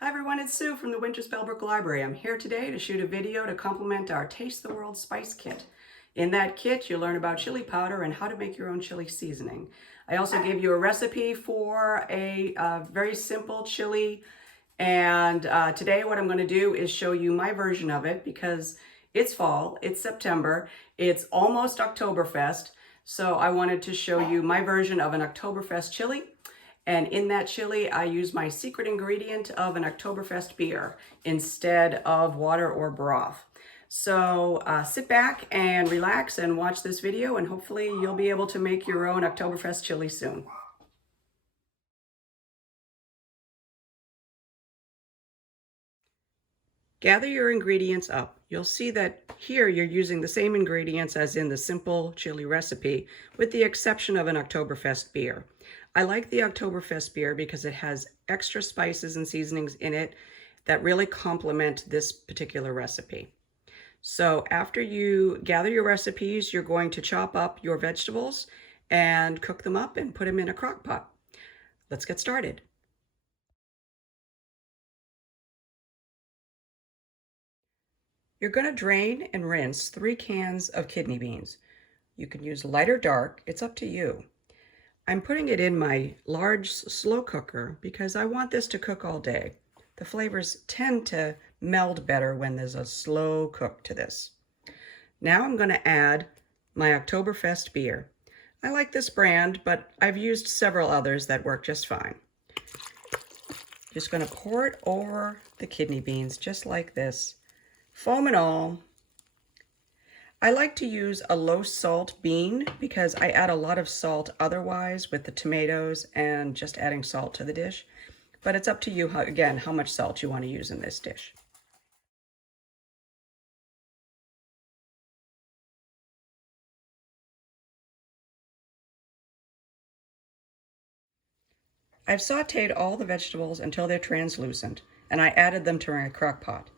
Hi everyone, it's Sue from the Winters-Bellbrook Library. I'm here today to shoot a video to complement our Taste the World Spice Kit. In that kit, you'll learn about chili powder and how to make your own chili seasoning. I also give you a recipe for a very simple chili, and today what I'm going to do is show you my version of it because it's fall, it's September, it's almost Oktoberfest, so I wanted to show you my version of an Oktoberfest chili. And in that chili, I use my secret ingredient of an Oktoberfest beer instead of water or broth. So sit back and relax and watch this video, and hopefully you'll be able to make your own Oktoberfest chili soon. Gather your ingredients up. You'll see that here you're using the same ingredients as in the simple chili recipe, with the exception of an Oktoberfest beer. I like the Oktoberfest beer because it has extra spices and seasonings in it that really complement this particular recipe. So after you gather your recipes, you're going to chop up your vegetables and cook them up and put them in a crock pot. Let's get started. You're going to drain and rinse 3 cans of kidney beans. You can use light or dark, it's up to you. I'm putting it in my large slow cooker because I want this to cook all day. The flavors tend to meld better when there's a slow cook to this. Now I'm going to add my Oktoberfest beer. I like this brand, but I've used several others that work just fine. Just going to pour it over the kidney beans just like this, foam and all. I like to use a low salt bean because I add a lot of salt otherwise with the tomatoes and just adding salt to the dish. But it's up to you, again, how much salt you want to use in this dish. I've sauteed all the vegetables until they're translucent, and I added them to my crock pot.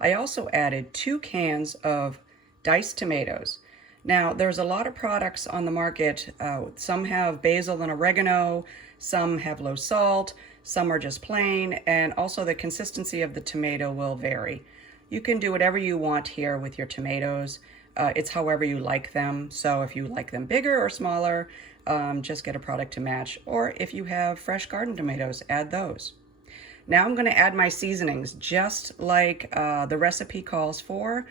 I also added 2 cans of diced tomatoes. Now, there's a lot of products on the market. Some have basil and oregano, some have low salt, some are just plain, and also the consistency of the tomato will vary. You can do whatever you want here with your tomatoes. It's however you like them. So if you like them bigger or smaller, just get a product to match. Or if you have fresh garden tomatoes, add those. Now I'm going to add my seasonings just like the recipe calls for.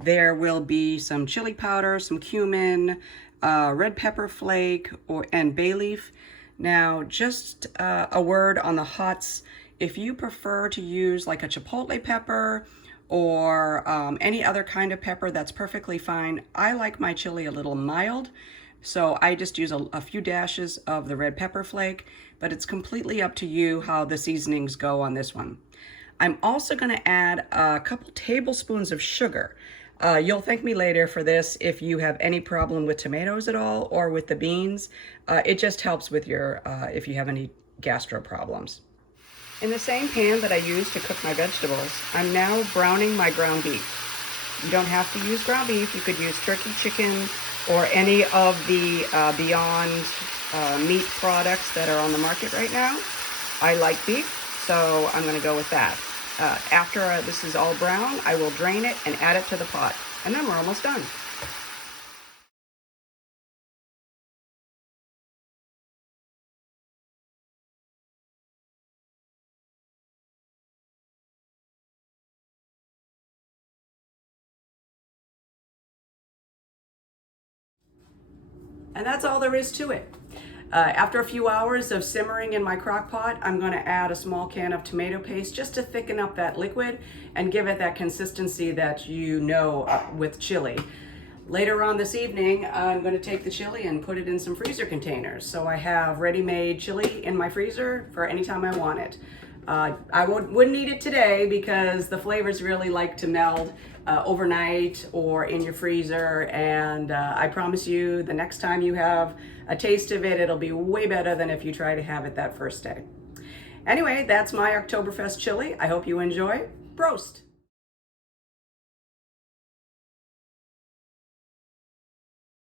There will be some chili powder, some cumin, red pepper flake, and bay leaf. Now, just a word on the hots. If you prefer to use like a chipotle pepper or any other kind of pepper, that's perfectly fine. I like my chili a little mild, so I just use a few dashes of the red pepper flake, but it's completely up to you how the seasonings go on this one. I'm also going to add a couple tablespoons of sugar. You'll thank me later for this if you have any problem with tomatoes at all or with the beans. It just helps with your, if you have any gastro problems. In the same pan that I used to cook my vegetables, I'm now browning my ground beef. You don't have to use ground beef. You could use turkey, chicken, or any of the Beyond meat products that are on the market right now. I like beef, so I'm going to go with that. After this is all brown, I will drain it and add it to the pot. And then we're almost done. And that's all there is to it. After a few hours of simmering in my crock pot, I'm going to add a small can of tomato paste just to thicken up that liquid and give it that consistency that you know with chili. Later on this evening, I'm going to take the chili and put it in some freezer containers. So I have ready-made chili in my freezer for any time I want it. I wouldn't eat it today because the flavors really like to meld overnight or in your freezer, and I promise you the next time you have a taste of it, it'll be way better than if you try to have it that first day. Anyway, that's my Oktoberfest chili. I hope you enjoy. Prost!